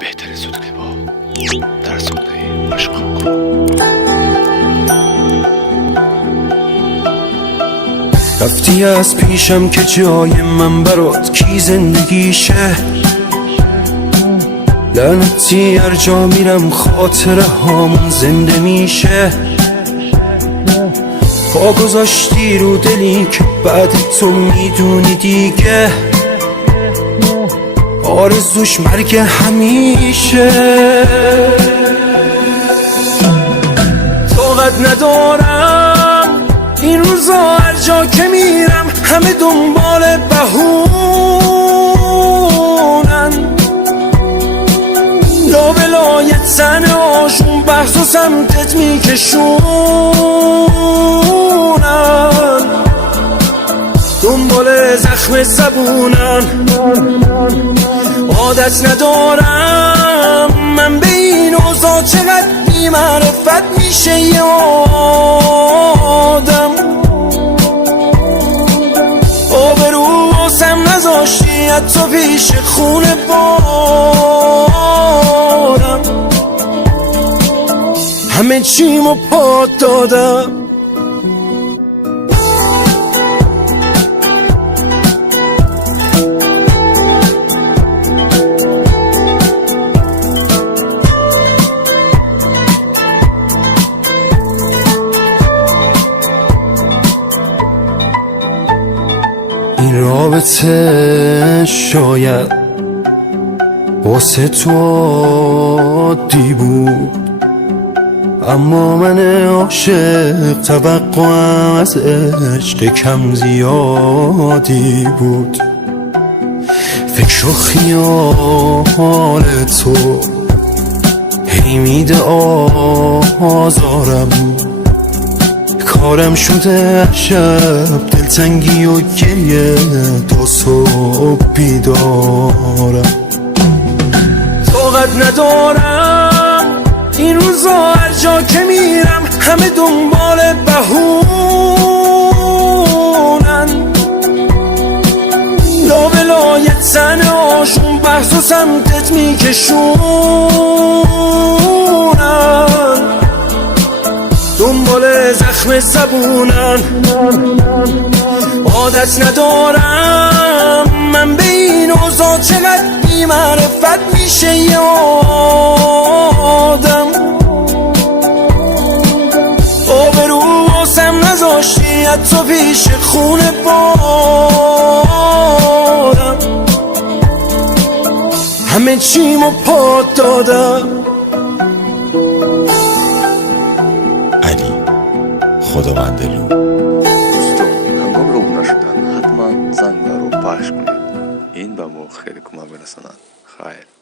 بهتره زود که با در صحنه عشق کنم. رفتی از پیشم که جای من برات کی زندگیشه، لعنتی هر جا میرم خاطره هامون زنده میشه. پا گذاشتی رو دلی که بعد تو میدونی دیگه آرزوش مرگ همیشه. طاقت ندارم این روزا هر جا که میرم همه دنبال بهونن، لا ولایت زن آشون بحث و سمتت میکشونن، دنبال زخم زبونن. عادت ندارم من به این اوضاع چقدر بی معرفت میشه یه آدم. آبرو واسم نذاشتی حتی پیش خونه بارم، همه چیمو پات دادم. این رابطه شاید واسه تو عادی بود، اما من عاشق توقعم از عشق کم زیادی بود. فکر و خیال تو هی میده آزارم، کارم شده شب دلتنگی و گریه تا صبح بیدارم. طاقت ندارم این روزا هر جا که میرم همه دنبال بهونن، لا ولایت زن آشون بحث و سمتت میکشونن، دنبال زخم زبونن. عادت ندارم من به این اوضاع چقدر بی معرفت میشه یه آدم. آبرو واسم نذاشتی حتی پیش خونه بارم، همه چیمو پات دادم. علی خداوندلو. دوستان هنگام روبرو نشدن حتما زنگ رو پخش کنید، این به ما خیلی کمک می‌رساند. خیر.